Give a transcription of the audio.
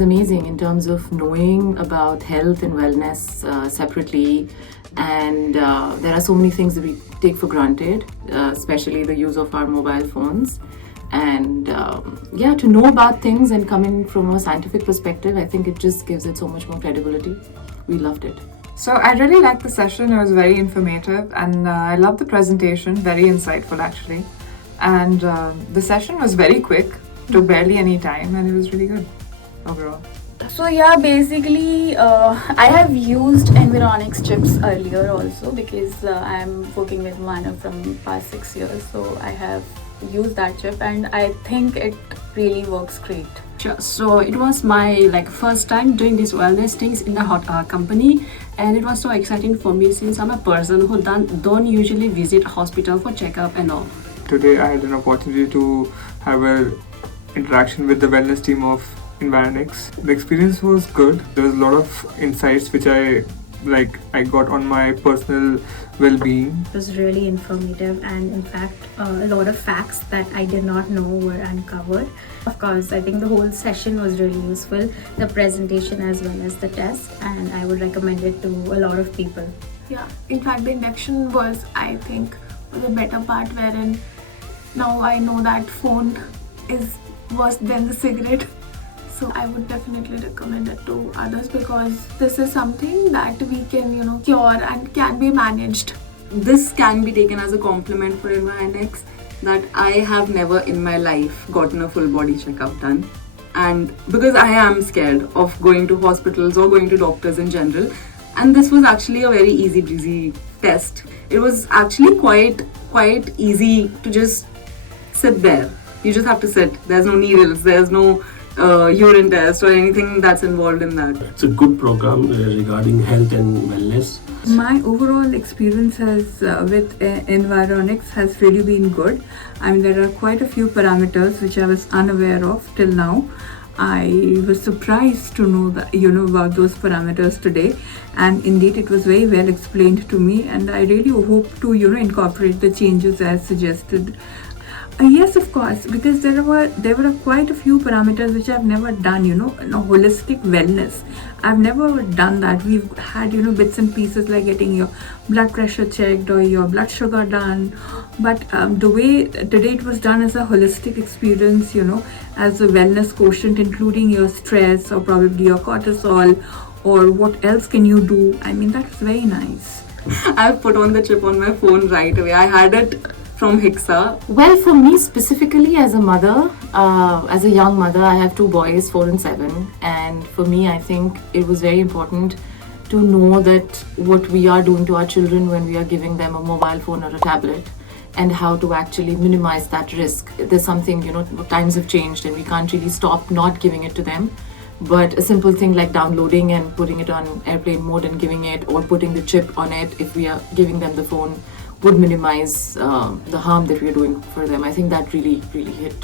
is amazing in terms of knowing about health and wellness separately. And there are so many things that we take for granted, especially the use of our mobile phones. And to know about things and coming from a scientific perspective, I think it just gives it so much more credibility. We loved it. So I really liked the session. It was very informative, and I loved the presentation. Very insightful, actually. And the session was very quick, took barely any time, and it was really good overall. So yeah, basically I have used Environics chips earlier also, because I'm working with Manav from past 6 years. So I have used that chip, and I think it really works great. Sure. So it was my first time doing these wellness things in the company, and it was so exciting for me since I'm a person who don't usually visit hospital for checkup and all. Today I had an opportunity to have an interaction with the wellness team of Environics. The experience was good. There was a lot of insights which I got on my personal well-being. It was really informative, and in fact a lot of facts that I did not know were uncovered. Of course, I think the whole session was really useful, the presentation as well as the test, and I would recommend it to a lot of people. Yeah, in fact the induction was, I think, the better part, wherein now I know that phone is worse than the cigarette. So I would definitely recommend it to others, because this is something that we can, cure and can be managed. This can be taken as a compliment for Environics, that I have never in my life gotten a full body checkup done. And because I am scared of going to hospitals or going to doctors in general, and this was actually a very easy breezy test. It was actually quite easy to just sit there. You just have to sit. There's no needles, there's no urine test or anything that's involved in that. It's a good program regarding health and wellness. My overall experience with Environics has really been good. I mean, there are quite a few parameters which I was unaware of till now. I was surprised to know that about those parameters today, and indeed it was very well explained to me, and I really hope to incorporate the changes as suggested. Yes, of course, because there were quite a few parameters which I've never done, holistic wellness. I've never done that. We've had, bits and pieces like getting your blood pressure checked or your blood sugar done. But the way today it was done as a holistic experience, as a wellness quotient, including your stress or probably your cortisol or what else can you do. I mean, that was very nice. I've put on the chip on my phone right away. I had it from Hixa. Well, for me specifically as a mother, as a young mother, I have 2 boys, 4 and 7. And for me, I think it was very important to know that what we are doing to our children when we are giving them a mobile phone or a tablet, and how to actually minimize that risk. There's something, times have changed and we can't really stop not giving it to them. But a simple thing like downloading and putting it on airplane mode and giving it, or putting the chip on it if we are giving them the phone, would minimize the harm that we're doing for them. I think that really, really hit.